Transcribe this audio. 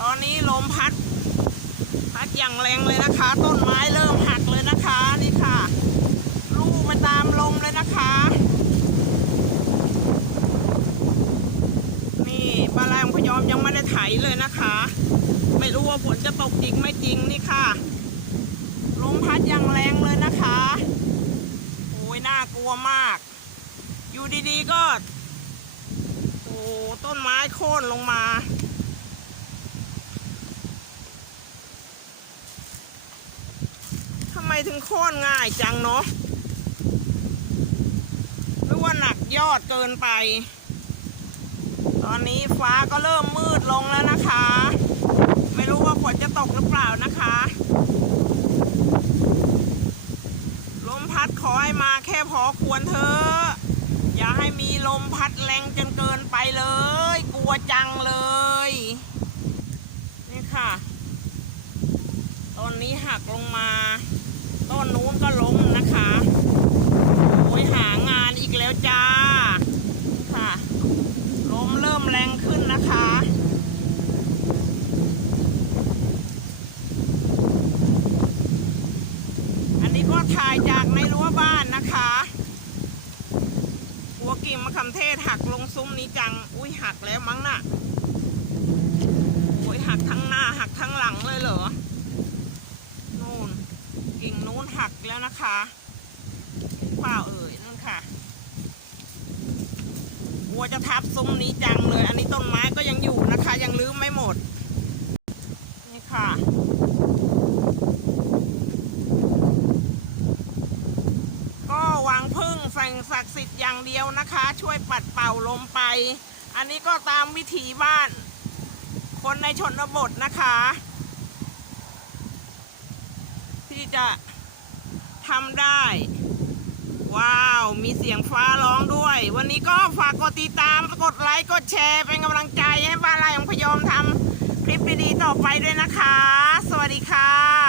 ตอนนี้ลมพัด พัดอย่างแรงเลยนะคะ ต้นไม้เริ่มหักเลยนะคะนี่ค่ะลูกมาตามลมเลยนะคะ นี่ปลาลายของพยอมยังไม่ได้ไถเลยนะคะ ไม่รู้ว่าฝนจะตกจริงไม่จริงนี่ค่ะลมพัดอย่างแรงเลยนะคะโอ้ยน่ากลัวมาก อยู่ดีๆก็โอ้ต้นไม้โค่นลงมา ทำไม ถึงโค่นง่ายจังเนาะหรือว่าหนักยอดเกินไป ตอนนี้ฟ้าก็เริ่มมืดลงแล้วนะคะ ไม่รู้ว่าฝนจะตกหรือเปล่านะคะ ลมพัดขอให้มาแค่พอควรเถอะอย่าให้มีลมพัดแรงจนเกินไปเลย กลัวจังเลย นี่ค่ะต้นนี้หักลงมา ต้นนู้นก็ล้มนะคะ โอ้ยหางานอีกแล้วจ้า ค่ะ ลมเริ่มแรงขึ้นนะคะ อันนี้ก็ ถ่ายจากในรั้วบ้านนะคะ หัวกิ่งมะขามเทศหักลงซุ้มนี้จัง อุ้ยหักแล้วมั้งน่ะโอ้ยหักทั้งหน้าหักทั้งหลังเลยเหรอ นู่น กิ่งนู้นหักแล้วนะคะเปล่าเอ่ยนั่นค่ะวัวจะทับซุ้มนี้จังเลย อันนี้ต้นไม้ก็ยังอยู่นะคะ ยังลืไม่หมด นี่ค่ะ ก็หวังพึ่งสิ่ง ศักดิ์สิทธิ์อย่างเดียวนะคะ ช่วยปัดเป่าลมไป อันนี้ก็ตามวิถีบ้าน คนในชนบทนะคะ ที่จะทำได้ ว้าว มีเสียงฟ้าร้องด้วย วันนี้ก็ฝากกดติดตาม กดไลค์ กดแชร์ เป็นกำลังใจให้บ้านไรของพยอมทำคลิปดีๆต่อไปด้วยนะคะ สวัสดีค่ะ